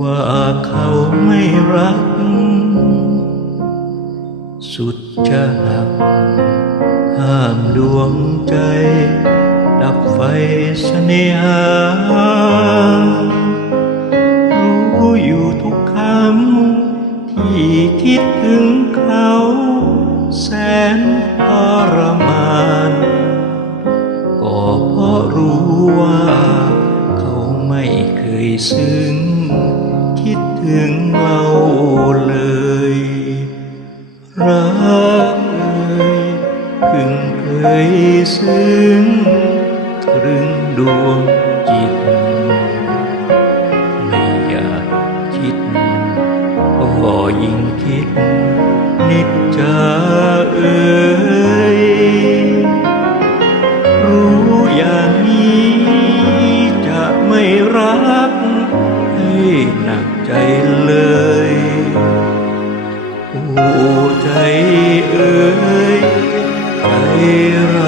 ว่าเขาไม่รัก สุดจะหัก ห้ามดวงใจ ดับไฟเสน่หา รู้อยู่ทุกคำที่คิดถึงเขา แสนทรมาน ก็เพราะรู้ว่า ซึ้งคิดถึงเราเลย รักเอ่ยเพิ่งเคยซึ้งตรึงดวงจิต ไม่อยากคิดก็ยิ่งคิดนิจจา Era